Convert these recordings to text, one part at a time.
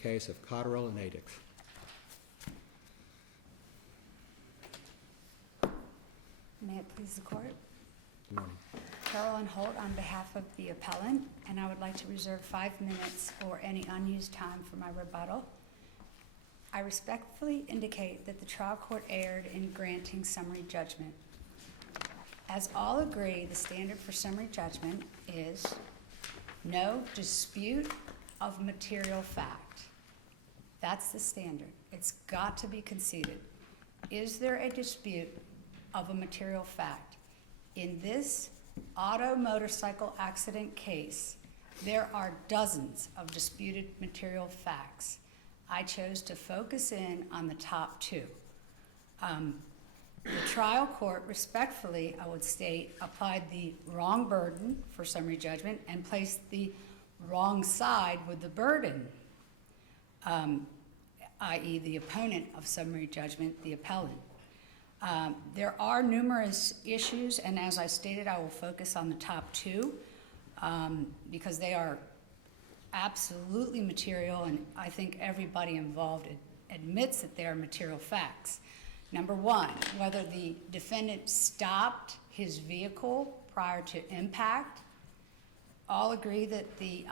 case of Cotterill and Adix. May it please the court? Good morning. Carolyn Holt on behalf of the appellant, and I would like to reserve 5 minutes for any unused time for my rebuttal. I respectfully indicate that the trial court erred in granting summary judgment. As all agree, the standard for summary judgment is no dispute of material fact. That's the standard. It's got to be conceded. Is there a dispute of a material fact? In this auto motorcycle accident case, there are dozens of disputed material facts. I chose to focus in on the top 2. The trial court, respectfully, I would state, applied the wrong burden for summary judgment and placed the wrong side with the burden, i.e. the opponent of summary judgment, the appellant. There are numerous issues, and as I stated, I will focus on the top 2 because they are absolutely material, and I think everybody involved admits that they are material facts. Number 1, whether the defendant stopped his vehicle prior to impact. All agree that the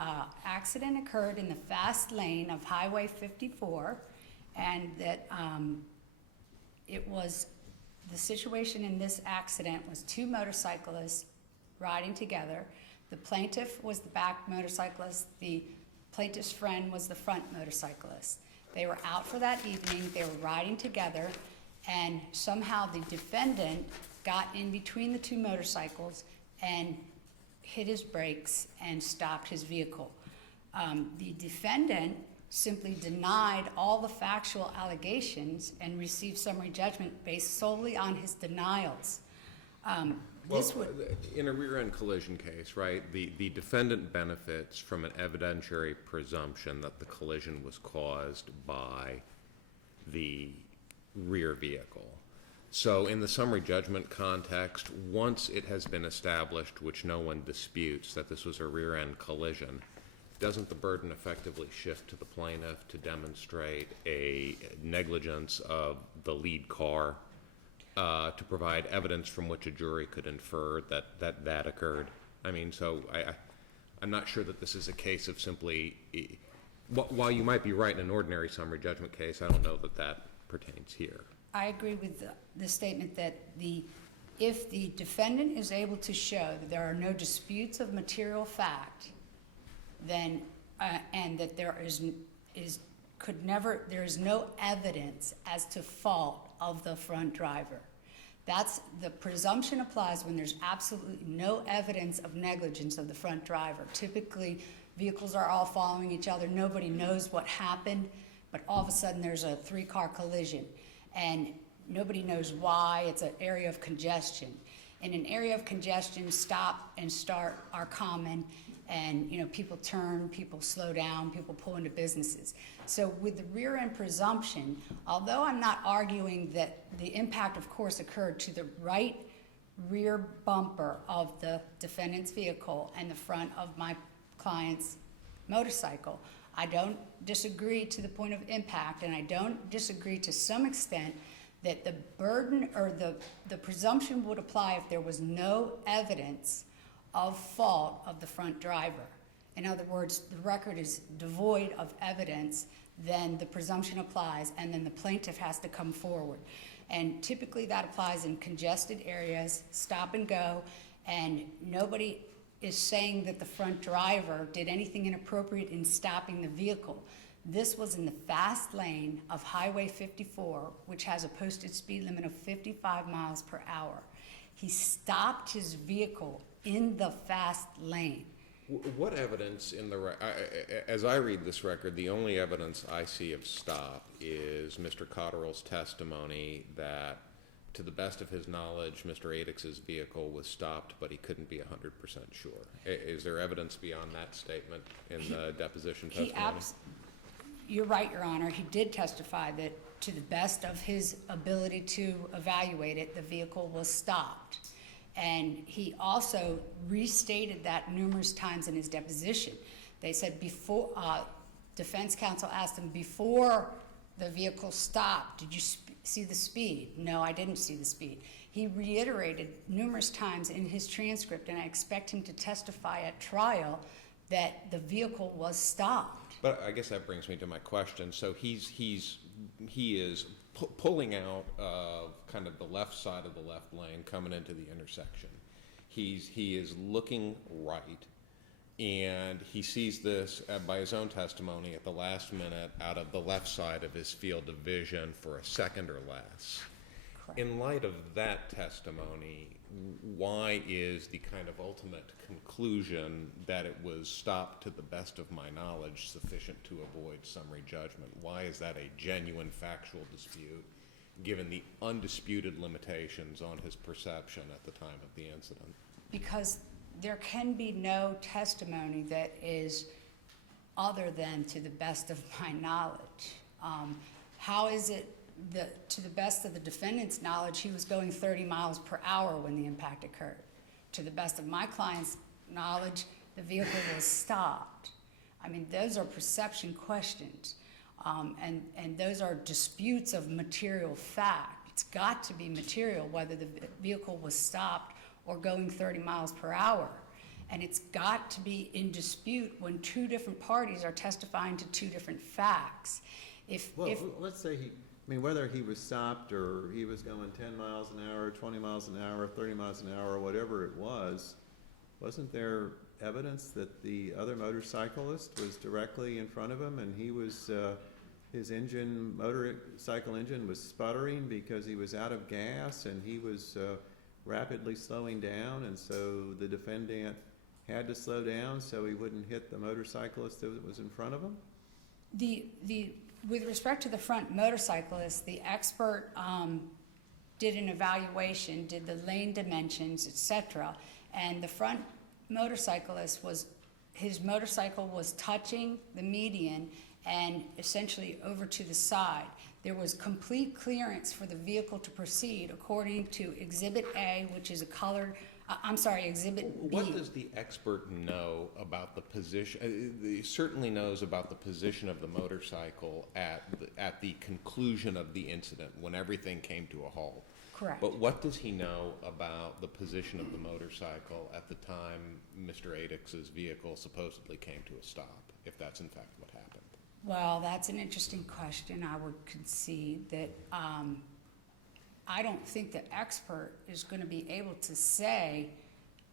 accident occurred in the fast lane of Highway 54, and that it was the situation in this accident was 2 motorcyclists riding together. The plaintiff was the back motorcyclist. The plaintiff's friend was the front motorcyclist. They were out for that evening. They were riding together, and somehow the defendant got in between the 2 motorcycles and hit his brakes and stopped his vehicle. The defendant simply denied all the factual allegations and received summary judgment based solely on his denials. In a rear-end collision case, right, the defendant benefits from an evidentiary presumption that the collision was caused by the rear vehicle. So in the summary judgment context, once it has been established, which no one disputes, that this was a rear-end collision, doesn't the burden effectively shift to the plaintiff to demonstrate a negligence of the lead car to provide evidence from which a jury could infer that occurred? I mean, so I'm not sure that this is a case of simply, while you might be right in an ordinary summary judgment case, I don't know that that pertains here. I agree with the statement that if the defendant is able to show that there are no disputes of material fact, then and that there is no evidence as to fault of the front driver. That's the presumption applies when there's absolutely no evidence of negligence of the front driver. Typically, vehicles are all following each other. Nobody knows what happened, but all of a sudden there's a 3-car collision, and nobody knows why. It's an area of congestion. In an area of congestion, stop and start are common, and people turn, people slow down, people pull into businesses. So with the rear end presumption, although I'm not arguing that the impact, of course, occurred to the right rear bumper of the defendant's vehicle and the front of my client's motorcycle, I don't disagree to the point of impact, and I don't disagree to some extent that the burden or the presumption would apply if there was no evidence of fault of the front driver. In other words, the record is devoid of evidence, then the presumption applies, and then the plaintiff has to come forward. And typically that applies in congested areas, stop and go, and nobody is saying that the front driver did anything inappropriate in stopping the vehicle. This was in the fast lane of Highway 54, which has a posted speed limit of 55 miles per hour. He stopped his vehicle in the fast lane. What evidence in the as I read this record, the only evidence I see of stop is Mr. Cotterill's testimony that, to the best of his knowledge, Mr. Adix's vehicle was stopped, but he couldn't be 100% sure. Is there evidence beyond that statement in the deposition testimony? You're right, Your Honor. He did testify that, to the best of his ability to evaluate it, the vehicle was stopped. And he also restated that numerous times in his deposition. They said before, defense counsel asked him before the vehicle stopped, did you see the speed? No, I didn't see the speed. He reiterated numerous times in his transcript, and I expect him to testify at trial, that the vehicle was stopped. But I guess that brings me to my question. So he is pulling out of kind of the left side of the left lane, coming into the intersection. He is looking right, and he sees this, by his own testimony, at the last minute out of the left side of his field of vision for a second or less. Correct. In light of that testimony, why is the kind of ultimate conclusion that it was stopped to the best of my knowledge sufficient to avoid summary judgment? Why is that a genuine factual dispute, given the undisputed limitations on his perception at the time of the incident? Because there can be no testimony that is other than to the best of my knowledge. How is it that, to the best of the defendant's knowledge, he was going 30 miles per hour when the impact occurred? To the best of my client's knowledge, the vehicle was stopped. I mean, those are perception questions, and those are disputes of material fact. It's got to be material whether the vehicle was stopped or going 30 miles per hour. And it's got to be in dispute when two different parties are testifying to two different facts. Let's say whether he was stopped or he was going 10 miles an hour, 20 miles an hour, 30 miles an hour, whatever it was, wasn't there evidence that the other motorcyclist was directly in front of him, and he was, his motorcycle engine was sputtering because he was out of gas, and he was rapidly slowing down, and so the defendant had to slow down so he wouldn't hit the motorcyclist that was in front of him? With respect to the front motorcyclist, the expert did an evaluation, did the lane dimensions, etc., and the front motorcyclist his motorcycle was touching the median and essentially over to the side. There was complete clearance for the vehicle to proceed according to Exhibit A, which is Exhibit B. What does the expert know about the position? He certainly knows about the position of the motorcycle at the conclusion of the incident, when everything came to a halt. Correct. But what does he know about the position of the motorcycle at the time Mr. Adix's vehicle supposedly came to a stop, if that's in fact what happened? Well, that's an interesting question. I would concede that I don't think the expert is going to be able to say.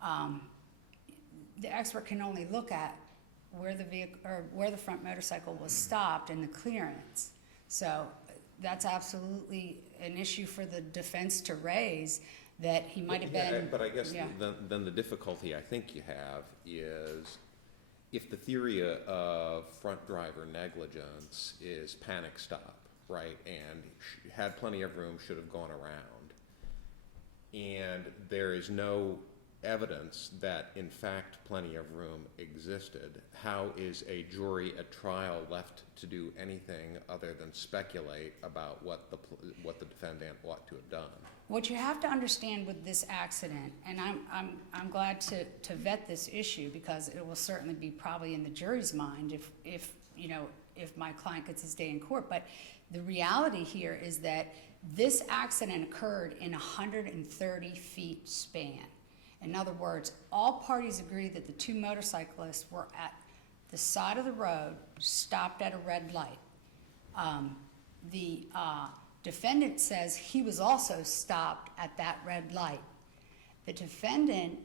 The expert can only look at where the vehicle or where the front motorcycle was stopped and the clearance. So that's absolutely an issue for the defense to raise, that he might have been. But I guess then the difficulty I think you have is, if the theory of front driver negligence is panic stop, right, and had plenty of room, should have gone around, and there is no evidence that in fact plenty of room existed, how is a jury at trial left to do anything other than speculate about what the defendant ought to have done? What you have to understand with this accident, and I'm glad to vet this issue, because it will certainly be probably in the jury's mind if my client gets his day in court. But the reality here is that this accident occurred in 130 feet span. In other words, all parties agree that the two motorcyclists were at the side of the road, stopped at a red light. The defendant says he was also stopped at that red light. The defendant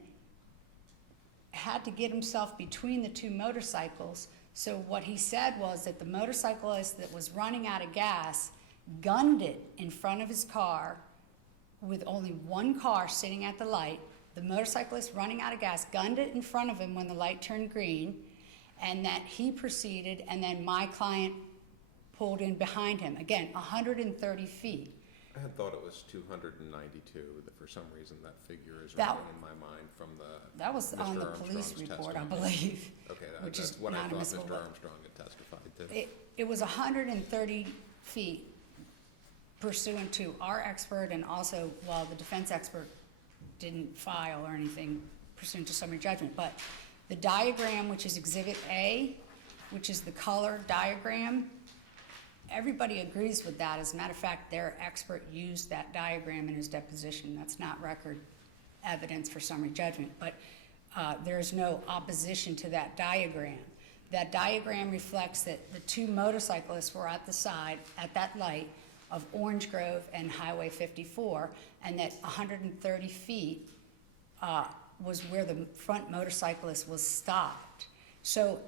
had to get himself between the two motorcycles, so what he said was that the motorcyclist that was running out of gas gunned it in front of his car with only one car sitting at the light. The motorcyclist running out of gas gunned it in front of him when the light turned green, and that he proceeded, and then my client pulled in behind him. Again, 130 feet. I had thought it was 292, but for some reason that figure is running in my mind from that was Mr. on the Armstrong's police report, I testimony. believe. Okay, which that's is what I not thought admissible. Mr. Armstrong had testified to. It was 130 feet pursuant to our expert, and also, well, the defense expert didn't file or anything pursuant to summary judgment. But the diagram, which is Exhibit A, which is the color diagram, everybody agrees with that. As a matter of fact, their expert used that diagram in his deposition. That's not record evidence for summary judgment, but there is no opposition to that diagram. That diagram reflects that the two motorcyclists were at the side, at that light of Orange Grove and Highway 54, and that 130 feet was where the front motorcyclist was stopped. So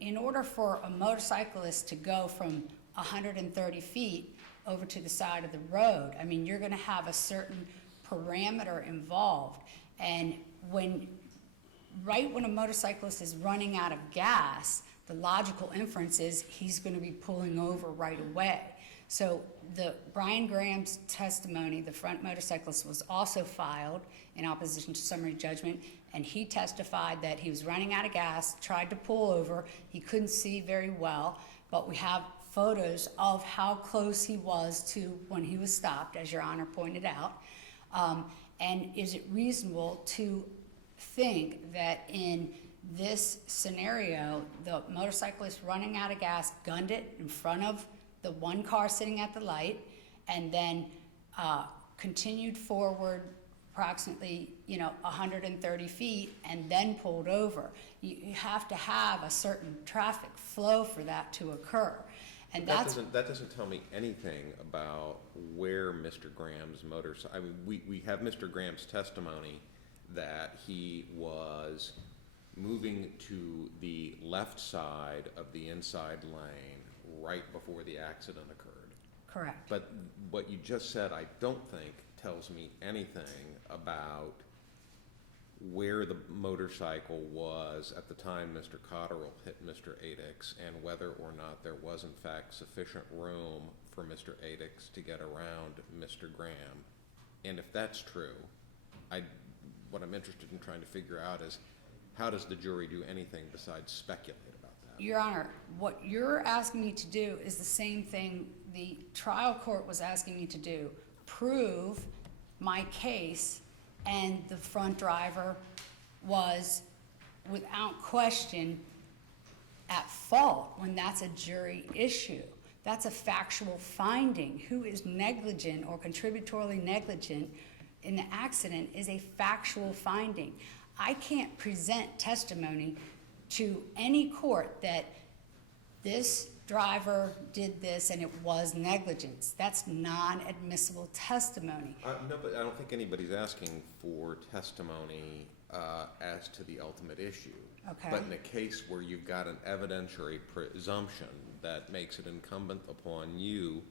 in order for a motorcyclist to go from 130 feet over to the side of the road, I mean, you're gonna have a certain parameter involved. And right when a motorcyclist is running out of gas, the logical inference is he's gonna be pulling over right away. So Brian Graham's testimony, the front motorcyclist, was also filed in opposition to summary judgment, and he testified that he was running out of gas, tried to pull over, he couldn't see very well, but we have photos of how close he was to when he was stopped, as Your Honor pointed out. And is it reasonable to think that in this scenario, the motorcyclist running out of gas gunned it in front of the one car sitting at the light, and then continued forward approximately 130 feet and then pulled over? You have to have a certain traffic flow for that to occur. And that doesn't tell me anything about where Mr. Graham's motorcycle. I mean, we have Mr. Graham's testimony that he was moving to the left side of the inside lane right before the accident occurred. Correct. But what you just said, I don't think tells me anything about where the motorcycle was at the time Mr. Cotterill hit Mr. Adix, and whether or not there was in fact sufficient room for Mr. Adix to get around Mr. Graham. And if that's true, what I'm interested in trying to figure out is, how does the jury do anything besides speculate about that? Your Honor, what you're asking me to do is the same thing the trial court was asking me to do: prove my case, and the front driver was without question at fault, when that's a jury issue. That's a factual finding. Who is negligent or contributorily negligent in the accident is a factual finding. I can't present testimony to any court that this driver did this and it was negligence. That's non-admissible testimony. No, but I don't think anybody's asking for testimony as to the ultimate issue. Okay. But in a case where you've got an evidentiary presumption that makes it incumbent upon you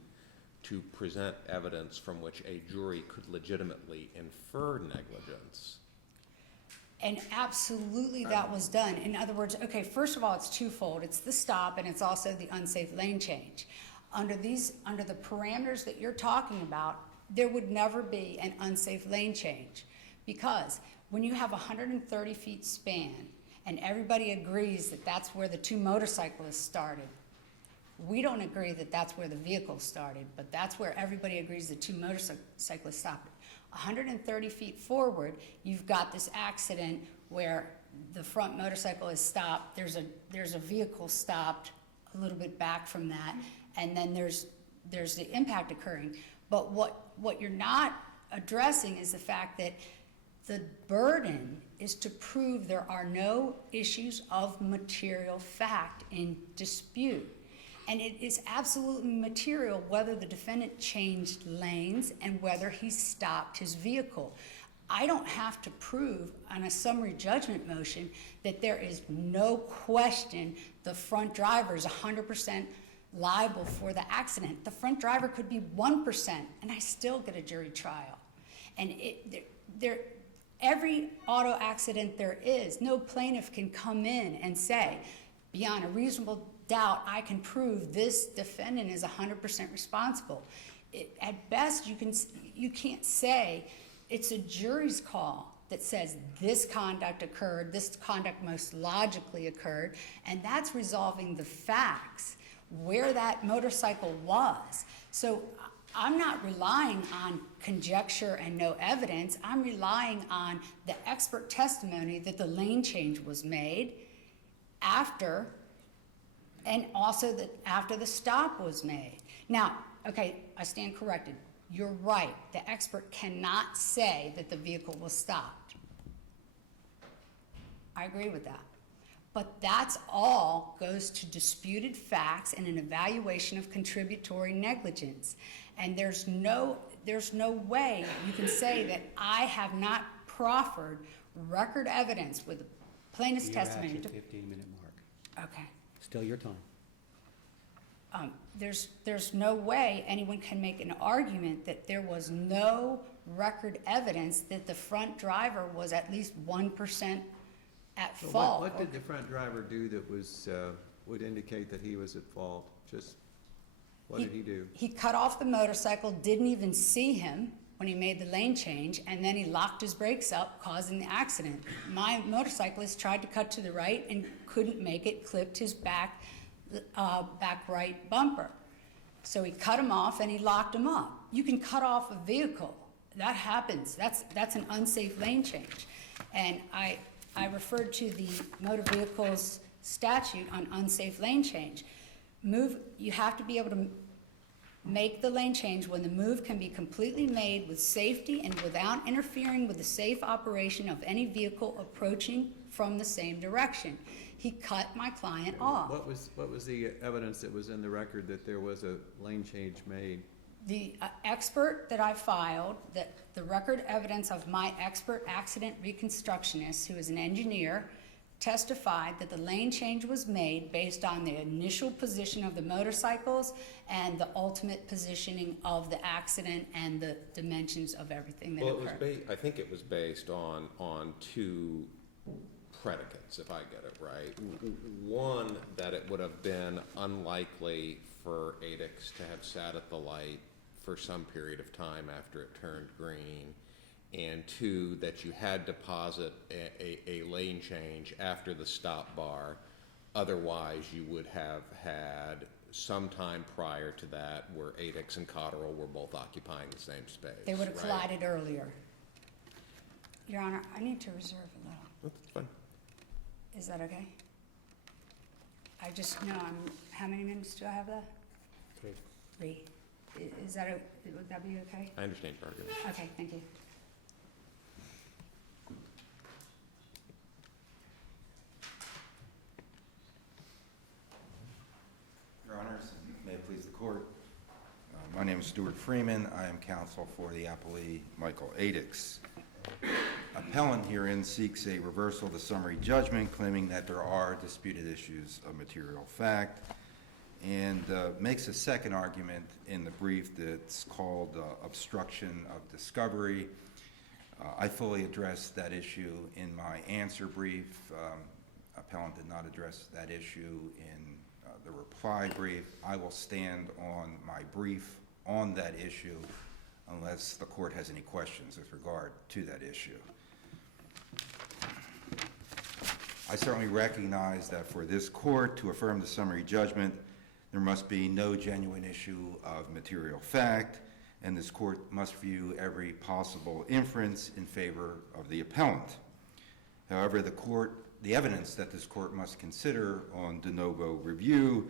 to present evidence from which a jury could legitimately infer negligence. And absolutely that was done. In other words, okay, first of all, it's twofold. It's the stop and it's also the unsafe lane change. Under the parameters that you're talking about, there would never be an unsafe lane change, because when you have 130 feet span and everybody agrees that that's where the two motorcyclists started, we don't agree that that's where the vehicle started, but that's where everybody agrees the two motorcyclists stopped. 130 feet forward, you've got this accident where the front motorcycle is stopped, there's a vehicle stopped a little bit back from that, and then there's the impact occurring. But what you're not addressing is the fact that the burden is to prove there are no issues of material fact in dispute. And it is absolutely material whether the defendant changed lanes and whether he stopped his vehicle. I don't have to prove on a summary judgment motion that there is no question the front driver is 100% liable for the accident. The front driver could be 1%, and I still get a jury trial. And every auto accident there is, no plaintiff can come in and say, beyond a reasonable doubt, I can prove this defendant is 100% responsible. At best, you can't say it's a jury's call that says this conduct occurred, this conduct most logically occurred, and that's resolving the facts, where that motorcycle was. So I'm not relying on conjecture and no evidence. I'm relying on the expert testimony that the lane change was made after And also that after the stop was made. Now, okay, I stand corrected. You're right. The expert cannot say that the vehicle was stopped. I agree with that. But that's all goes to disputed facts and an evaluation of contributory negligence. And there's no way you can say that I have not proffered record evidence with the plaintiff's testimony. You're at your 15-minute mark. Okay. Still your time. There's no way anyone can make an argument that there was no record evidence that the front driver was at least 1% at So fault. what did the front driver do that was, would indicate that he was at fault? Just, what did he do? He cut off the motorcycle, didn't even see him when he made the lane change, and then he locked his brakes up, causing the accident. My motorcyclist tried to cut to the right and couldn't make it, clipped his back right bumper. So he cut him off and he locked him up. You can cut off a vehicle. That happens. That's an unsafe lane change. And I referred to the motor vehicles statute on unsafe lane change. You have to be able to make the lane change when the move can be completely made with safety and without interfering with the safe operation of any vehicle approaching from the same direction. He cut my client off. What was the evidence that was in the record that there was a lane change made? The expert that I filed, that the record evidence of my expert accident reconstructionist, who is an engineer, testified that the lane change was made based on the initial position of the motorcycles and the ultimate positioning of the accident and the dimensions of everything that occurred. I think it was based on two predicates, if I get it right. One, that it would have been unlikely for ADIX to have sat at the light for some period of time after it turned green, and two, that you had to posit a lane change after the stop bar. Otherwise, you would have had some time prior to that where ADIX and Cotterill were both occupying the same space. They would have right? collided earlier. Your Honor, I need to reserve a little. That's fine. Is that okay? I just know how many minutes do I have left? 3. Would that be okay? I understand your argument. Okay, thank you. Your Honors, may it please the Court. My name is Stuart Freeman. I am counsel for the Appellee, Michael Adix. Appellant herein seeks a reversal of the summary judgment, claiming that there are disputed issues of material fact, and makes a second argument in the brief that's called obstruction of discovery. I fully addressed that issue in my answer brief. Appellant did not address that issue in the reply brief. I will stand on my brief on that issue unless the Court has any questions with regard to that issue. I certainly recognize that for this Court to affirm the summary judgment, there must be no genuine issue of material fact, and this Court must view every possible inference in favor of the appellant. However, the evidence that this Court must consider on de novo review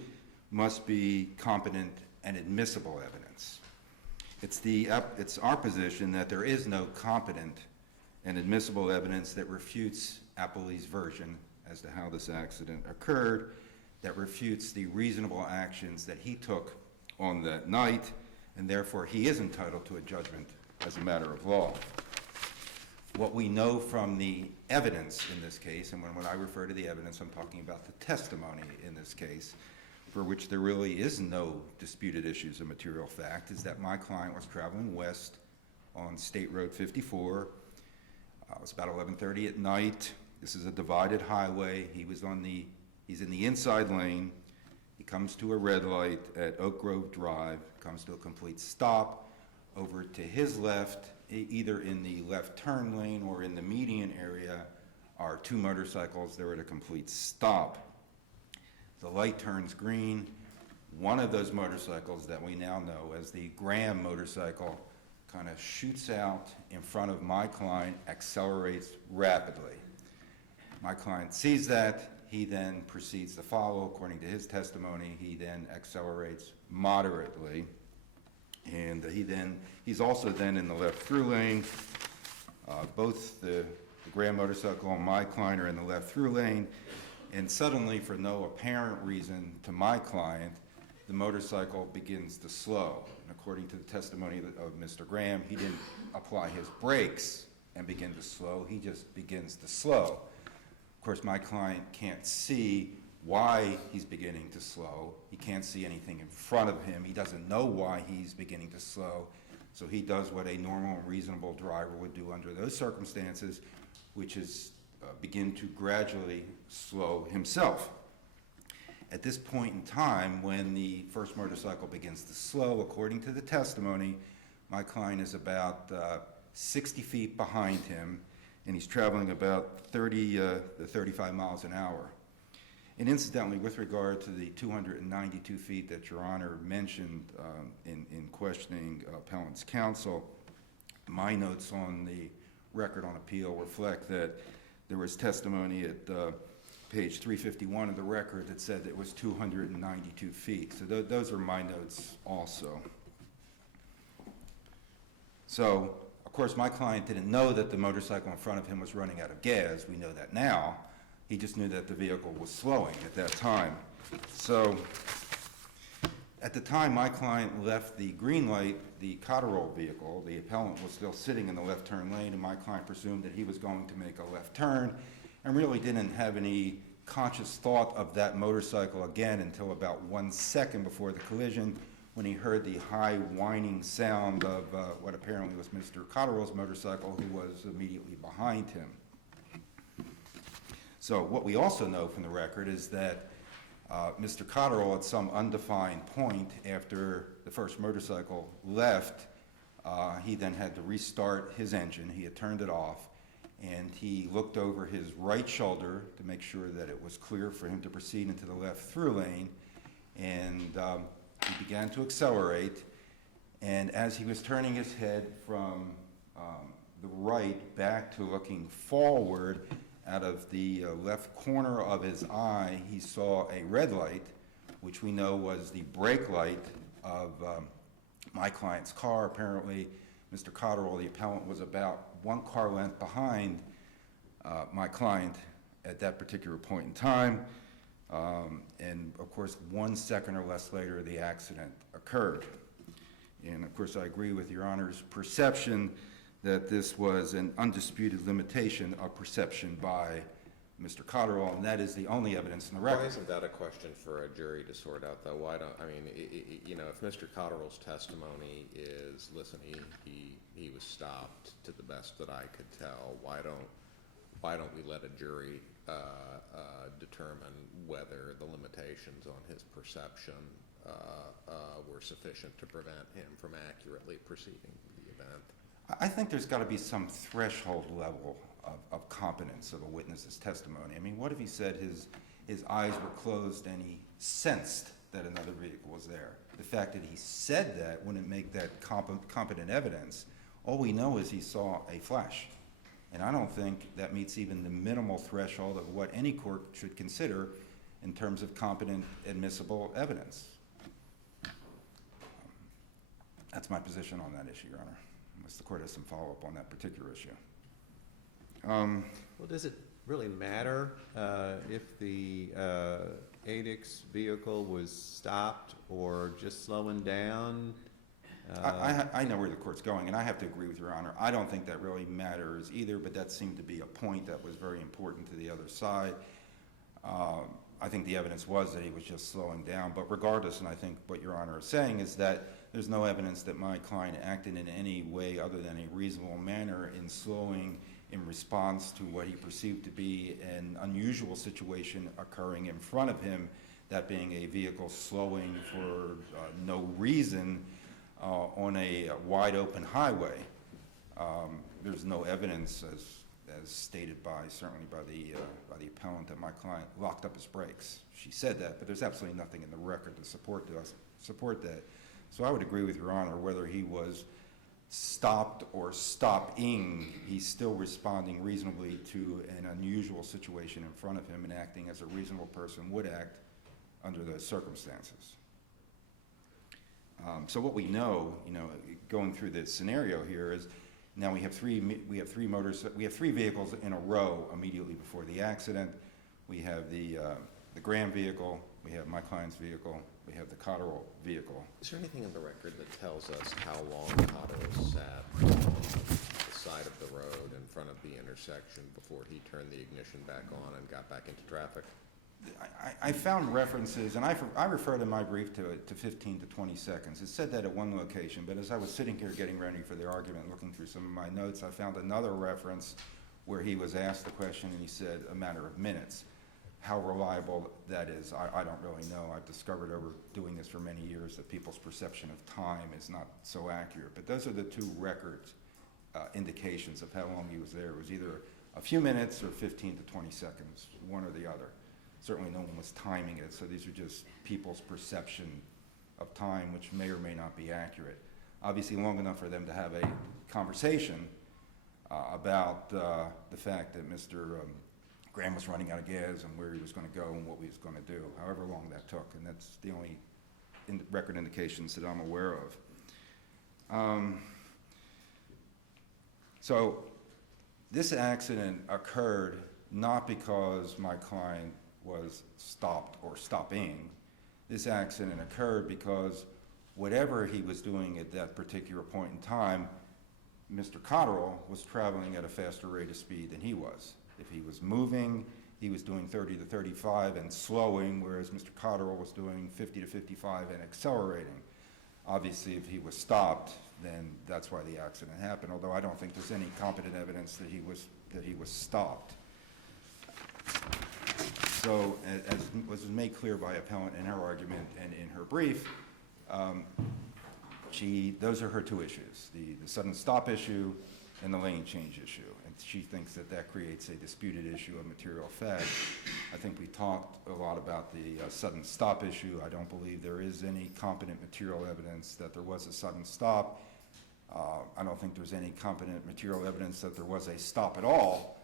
must be competent and admissible evidence. It's our position that there is no competent and admissible evidence that refutes Appellee's version as to how this accident occurred, that refutes the reasonable actions that he took on that night, and therefore he is entitled to a judgment as a matter of law. What we know from the evidence in this case, and when I refer to the evidence, I'm talking about the testimony in this case, for which there really is no disputed issues of material fact, is that my client was traveling west on State Road 54. It was about 11:30 at night. This is a divided highway. He's in the inside lane. He comes to a red light at Oak Grove Drive, comes to a complete stop. Over to his left, either in the left turn lane or in the median area, are two motorcycles. They're at a complete stop. The light turns green. One of those motorcycles that we now know as the Graham motorcycle kind of shoots out in front of my client, accelerates rapidly. My client sees that. he then proceeds to follow. According to his testimony, he then accelerates moderately. And he's also then in the left through lane. Both the Graham motorcycle and my client are in the left through lane. And suddenly, for no apparent reason to my client, the motorcycle begins to slow. And according to the testimony of Mr. Graham, he didn't apply his brakes and begin to slow. He just begins to slow. Of course, my client can't see why he's beginning to slow. He can't see anything in front of him. He doesn't know why he's beginning to slow. So he does what a normal and reasonable driver would do under those circumstances, which is begin to gradually slow himself. At this point in time, when the first motorcycle begins to slow, according to the testimony, my client is about 60 feet behind him, and he's traveling about 30 to 35 miles an hour. And incidentally, with regard to the 292 feet that Your Honor mentioned in questioning Appellant's counsel, my notes on the record on appeal reflect that there was testimony at page 351 of the record that said it was 292 feet. So those are my notes also. So, of course, my client didn't know that the motorcycle in front of him was running out of gas. We know that now. He just knew that the vehicle was slowing at that time. So, at the time my client left the green light, the Cotterill vehicle, the appellant was still sitting in the left turn lane, and my client presumed that he was going to make a left turn and really didn't have any conscious thought of that motorcycle again until about 1 second before the collision, when he heard the high whining sound of what apparently was Mr. Cotterill's motorcycle, who was immediately behind him. So what we also know from the record is that Mr. Cotterill, at some undefined point after the first motorcycle left, he then had to restart his engine. He had turned it off, and he looked over his right shoulder to make sure that it was clear for him to proceed into the left through lane, and he began to accelerate. And as he was turning his head from the right back to looking forward, out of the left corner of his eye, he saw a red light, which we know was the brake light of my client's car. Apparently, Mr. Cotterill, the appellant, was about 1 car length behind my client at that particular point in time. And, of course, 1 second or less later, the accident occurred. And, of course, I agree with Your Honor's perception that this was an undisputed limitation of perception by Mr. Cotterill, and that is the only evidence in the record. Why isn't that a question for a jury to sort out, though? Why don't, I mean, you know, if Mr. Cotterill's testimony is, listen, he was stopped to the best that I could tell, why don't we let a jury determine whether the limitations on his perception were sufficient to prevent him from accurately proceeding the event? I think there's got to be some threshold level of competence of a witness's testimony. I mean, what if he said his eyes were closed and he sensed that another vehicle was there? The fact that he said that wouldn't make that competent evidence. All we know is he saw a flash. And I don't think that meets even the minimal threshold of what any court should consider in terms of competent admissible evidence. That's my position on that issue, Your Honor, unless the court has some follow-up on that particular issue. Well, does it really matter if the ADIX vehicle was stopped or just slowing down? I know where the court's going, and I have to agree with Your Honor. I don't think that really matters either, but that seemed to be a point that was very important to the other side. I think the evidence was that he was just slowing down, but regardless, and I think what Your Honor is saying is that there's no evidence that my client acted in any way other than a reasonable manner in slowing in response to what he perceived to be an unusual situation occurring in front of him, that being a vehicle slowing for no reason on a wide open highway. There's no evidence, as stated by, certainly by the appellant, that my client locked up his brakes. She said that, but there's absolutely nothing in the record to support that. So I would agree with Your Honor, whether he was stopped or stopping, he's still responding reasonably to an unusual situation in front of him and acting as a reasonable person would act under those circumstances. So what we know, going through this scenario here is now we have three vehicles in a row immediately before the accident. We have the Graham vehicle, we have my client's vehicle, we have the Cotterill vehicle. Is there anything in the record that tells us how long Cotterill sat on the side of the road in front of the intersection before he turned the ignition back on and got back into traffic? I found references, and I referred in my brief to 15 to 20 seconds. It said that at one location, but as I was sitting here getting ready for the argument, looking through some of my notes, I found another reference where he was asked the question and he said a matter of minutes. How reliable that is, I don't really know. I've discovered over doing this for many years that people's perception of time is not so accurate. But those are the two record indications of how long he was there. It was either a few minutes or 15 to 20 seconds, one or the other. Certainly no one was timing it, so these are just people's perception of time, which may or may not be accurate. Obviously long enough for them to have a conversation about the fact that Mr. Graham was running out of gas and where he was going to go and what he was going to do, however long that took, and that's the only record indications that I'm aware of. So this accident occurred not because my client was stopped or stopping. This accident occurred because whatever he was doing at that particular point in time, Mr. Cotterill was traveling at a faster rate of speed than he was. If he was moving, he was doing 30 to 35 and slowing, whereas Mr. Cotterill was doing 50 to 55 and accelerating. Obviously, if he was stopped, then that's why the accident happened, although I don't think there's any competent evidence that he was stopped. So, as was made clear by Appellant in her argument and in her brief, those are her two issues, the sudden stop issue and the lane change issue. And she thinks that creates a disputed issue of material fact. I think we talked a lot about the sudden stop issue. I don't believe there is any competent material evidence that there was a sudden stop. I don't think there's any competent material evidence that there was a stop at all.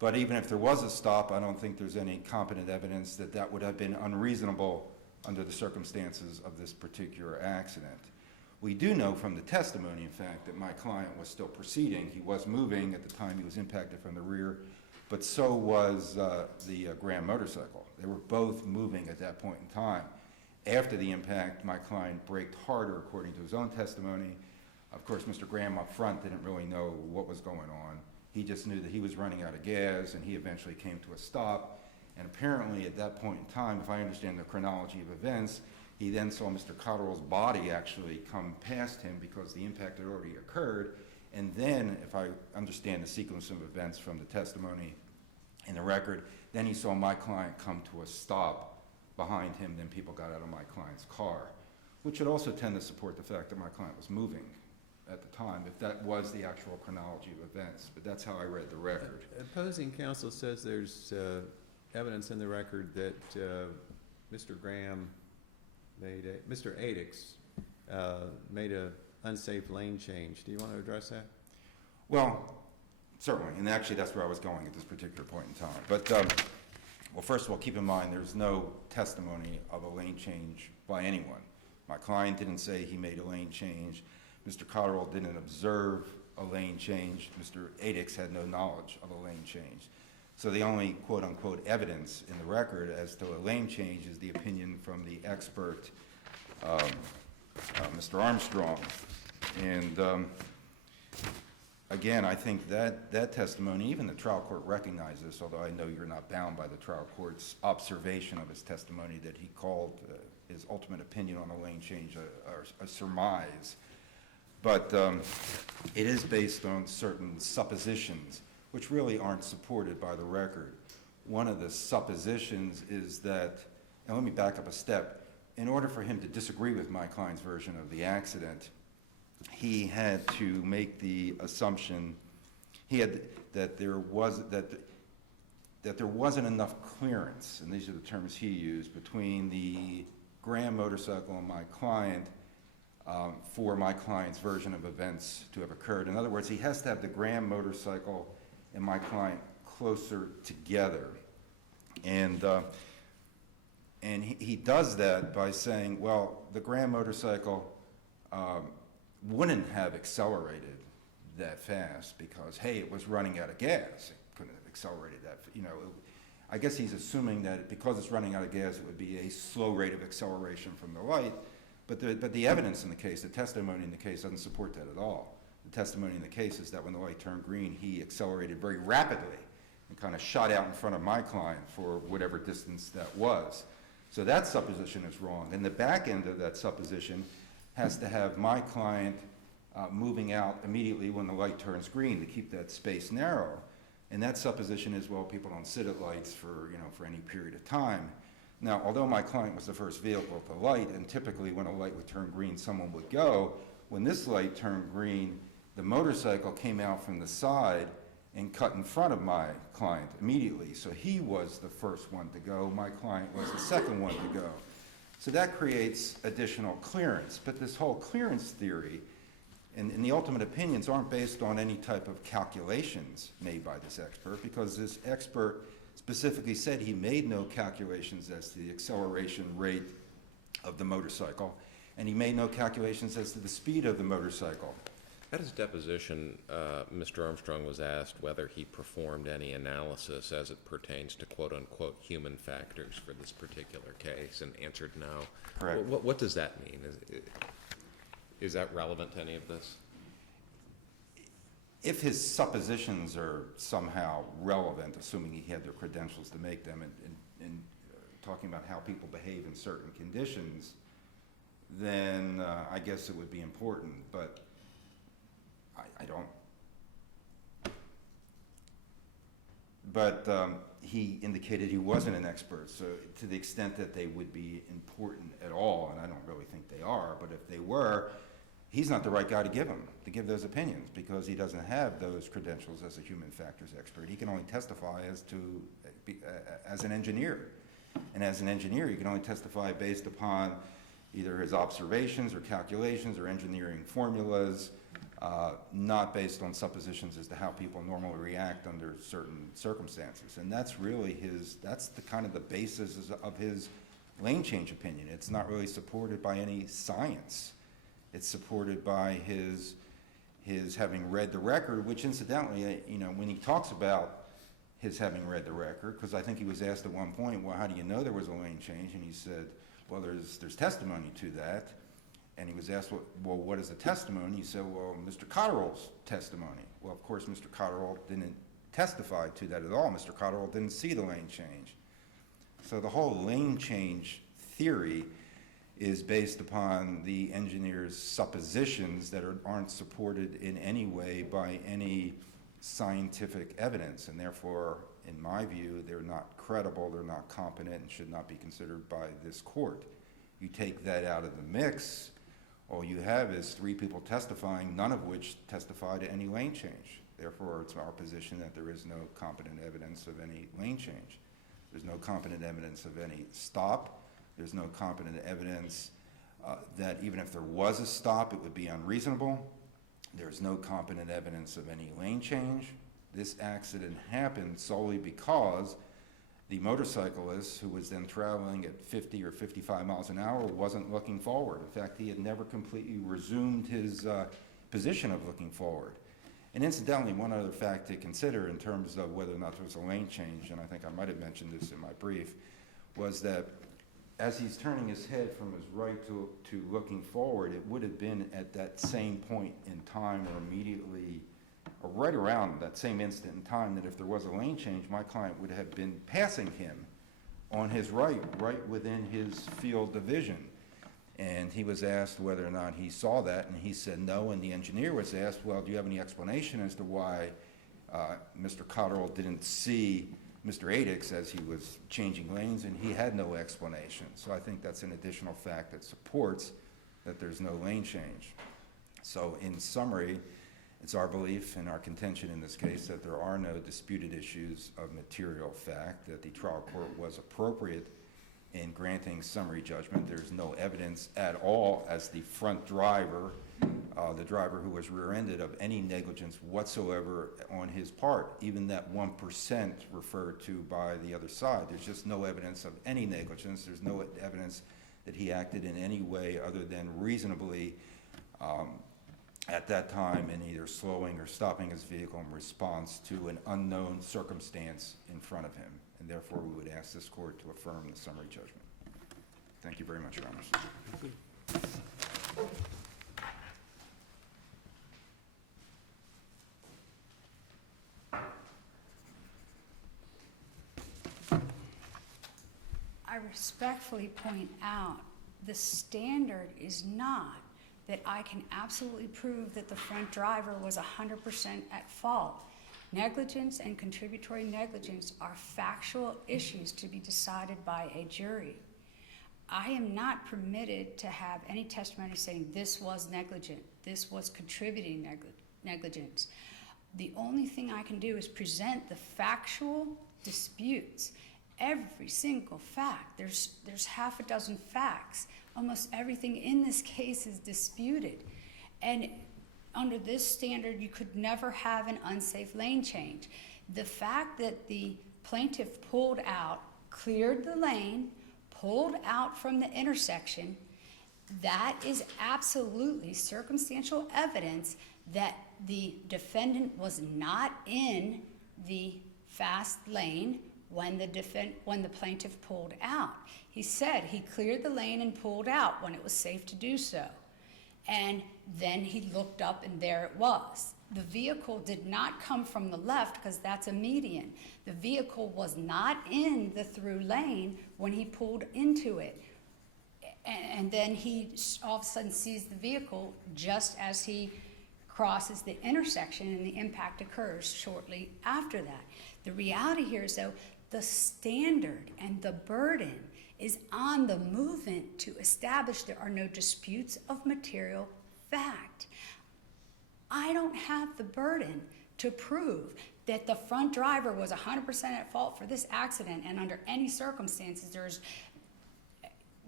But even if there was a stop, I don't think there's any competent evidence that that would have been unreasonable under the circumstances of this particular accident. We do know from the testimony, in fact, that my client was still proceeding. He was moving at the time he was impacted from the rear, but so was the Graham motorcycle. They were both moving at that point in time. After the impact, my client braked harder, according to his own testimony. Of course, Mr. Graham up front didn't really know what was going on. He just knew that he was running out of gas, and he eventually came to a stop. And apparently, at that point in time, if I understand the chronology of events, he then saw Mr. Cotterill's body actually come past him because the impact had already occurred. And then, if I understand the sequence of events from the testimony in the record, then he saw my client come to a stop behind him. Then people got out of my client's car, which would also tend to support the fact that my client was moving at the time, if that was the actual chronology of events. But that's how I read the record. Opposing counsel says there's evidence in the record that Mr. Graham Mr. Adix made an unsafe lane change. Do you want to address that? Well, certainly, and actually that's where I was going at this particular point in time. But, well, first of all, keep in mind there's no testimony of a lane change by anyone. My client didn't say he made a lane change. Mr. Cotterill didn't observe a lane change. Mr. Adix had no knowledge of a lane change. So the only quote-unquote evidence in the record as to a lane change is the opinion from the expert, Mr. Armstrong. And again, I think that testimony, even the trial court recognized this, although I know you're not bound by the trial court's observation of his testimony that he called his ultimate opinion on a lane change a surmise. But it is based on certain suppositions which really aren't supported by the record. One of the suppositions is that, and let me back up a step, in order for him to disagree with my client's version of the accident, he had to make the assumption that there wasn't enough clearance, and these are the terms he used, between the Graham motorcycle and my client for my client's version of events to have occurred. In other words, he has to have the Graham motorcycle and my client closer together. And he does that by saying, well, the Graham motorcycle wouldn't have accelerated that fast because, hey, it was running out of gas. It couldn't have accelerated that. I guess he's assuming that because it's running out of gas, it would be a slow rate of acceleration from the light. But the evidence in the case, the testimony in the case doesn't support that at all. The testimony in the case is that when the light turned green, he accelerated very rapidly and kind of shot out in front of my client for whatever distance that was. So that supposition is wrong. And the back end of that supposition has to have my client moving out immediately when the light turns green to keep that space narrow. And that supposition is, well, people don't sit at lights for any period of time. Now, although my client was the first vehicle at the light, and typically when a light would turn green, someone would go, when this light turned green, the motorcycle came out from the side and cut in front of my client immediately. So he was the first one to go. My client was the second one to go. So that creates additional clearance. But this whole clearance theory and the ultimate opinions aren't based on any type of calculations made by this expert, because this expert specifically said he made no calculations as to the acceleration rate of the motorcycle, and he made no calculations as to the speed of the motorcycle. At his deposition, Mr. Armstrong was asked whether he performed any analysis as it pertains to quote-unquote human factors for this particular case, and answered no. Correct. What does that mean? Is that relevant to any of this? If his suppositions are somehow relevant, assuming he had the credentials to make them, and talking about how people behave in certain conditions, then I guess it would be important, but I don't. But he indicated he wasn't an expert, so to the extent that they would be important at all, and I don't really think they are, but if they were, he's not the right guy to give those opinions, because he doesn't have those credentials as a human factors expert. He can only testify as an engineer. And as an engineer, he can only testify based upon either his observations or calculations or engineering formulas, not based on suppositions as to how people normally react under certain circumstances. And that's really that's the kind of the basis of his lane change opinion. It's not really supported by any science. It's supported by his having read the record, which incidentally, when he talks about his having read the record, because I think he was asked at one point, well, how do you know there was a lane change? And he said, well, there's testimony to that. And he was asked, well, what is the testimony? He said, well, Mr. Cotterell's testimony. Well, of course, Mr. Cotterell didn't testify to that at all. Mr. Cotterell didn't see the lane change. So the whole lane change theory is based upon the engineer's suppositions that aren't supported in any way by any scientific evidence, and therefore, in my view, they're not credible, they're not competent, and should not be considered by this court. You take that out of the mix, all you have is 3 people testifying, none of which testify to any lane change. Therefore, it's our position that there is no competent evidence of any lane change. There's no competent evidence of any stop. There's no competent evidence that even if there was a stop, it would be unreasonable. There's no competent evidence of any lane change. This accident happened solely because the motorcyclist, who was then traveling at 50 or 55 miles an hour, wasn't looking forward. In fact, he had never completely resumed his position of looking forward. And incidentally, one other fact to consider in terms of whether or not there was a lane change, and I think I might have mentioned this in my brief, was that as he's turning his head from his right to looking forward, it would have been at that same point in time or immediately, or right around that same instant in time, that if there was a lane change, my client would have been passing him on his right within his field of vision. And he was asked whether or not he saw that, and he said no, and the engineer was asked, well, do you have any explanation as to why Mr. Cotterell didn't see Mr. Adix as he was changing lanes, and he had no explanation. So I think that's an additional fact that supports that there's no lane change. So in summary, it's our belief and our contention in this case that there are no disputed issues of material fact, that the trial court was appropriate in granting summary judgment. There's no evidence at all as the front driver, the driver who was rear-ended, of any negligence whatsoever on his part, even that 1% referred to by the other side. There's just no evidence of any negligence. There's no evidence that he acted in any way other than reasonably at that time in either slowing or stopping his vehicle in response to an unknown circumstance in front of him. And therefore, we would ask this court to affirm the summary judgment. Thank you very much, Your Honors. Thank you. I respectfully point out the standard is not that I can absolutely prove that the front driver was 100% at fault. Negligence and contributory negligence are factual issues to be decided by a jury. I am not permitted to have any testimony saying this was negligent, this was contributing negligence. The only thing I can do is present the factual disputes. Every single fact, there's half a dozen facts. Almost everything in this case is disputed. And under this standard, you could never have an unsafe lane change. The fact that the plaintiff pulled out, cleared the lane, pulled out from the intersection, that is absolutely circumstantial evidence that the defendant was not in the fast lane when the plaintiff pulled out. He said he cleared the lane and pulled out when it was safe to do so. And then he looked up and there it was. The vehicle did not come from the left because that's a median. The vehicle was not in the through lane when he pulled into it. And then he all of a sudden sees the vehicle just as he crosses the intersection, and the impact occurs shortly after that. The reality here is, though, the standard and the burden is on the movement to establish there are no disputes of material fact. I don't have the burden to prove that the front driver was 100% at fault for this accident, and under any circumstances,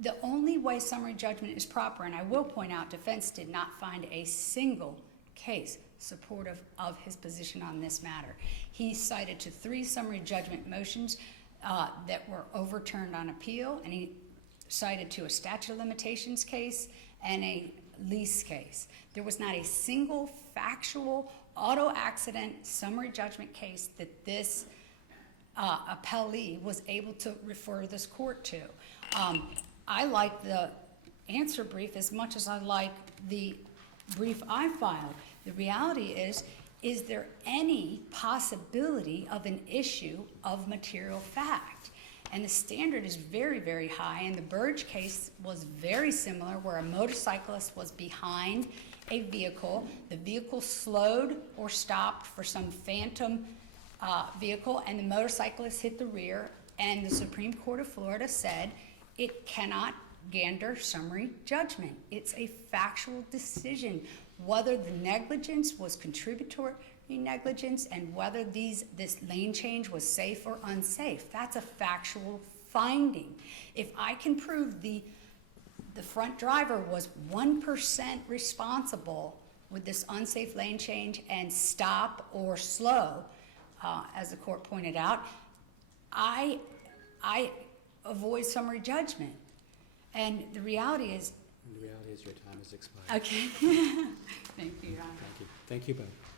the only way summary judgment is proper, and I will point out, defense did not find a single case supportive of his position on this matter. He cited to 3 summary judgment motions that were overturned on appeal, and he cited to a statute of limitations case and a lease case. There was not a single factual auto accident summary judgment case that this appellee was able to refer this court to. I like the answer brief as much as I like the brief I filed. The reality is there any possibility of an issue of material fact? And the standard is very, very high, and the Burge case was very similar, where a motorcyclist was behind a vehicle. The vehicle slowed or stopped for some phantom vehicle, and the motorcyclist hit the rear, and the Supreme Court of Florida said it cannot gander summary judgment. It's a factual decision whether the negligence was contributory negligence and whether this lane change was safe or unsafe. That's a factual finding. If I can prove the front driver was 1% responsible with this unsafe lane change and stop or slow, as the court pointed out, I avoid summary judgment. And the reality is... And the reality is your time has expired. Okay. Thank you, Your Honor. Thank you. Thank you both.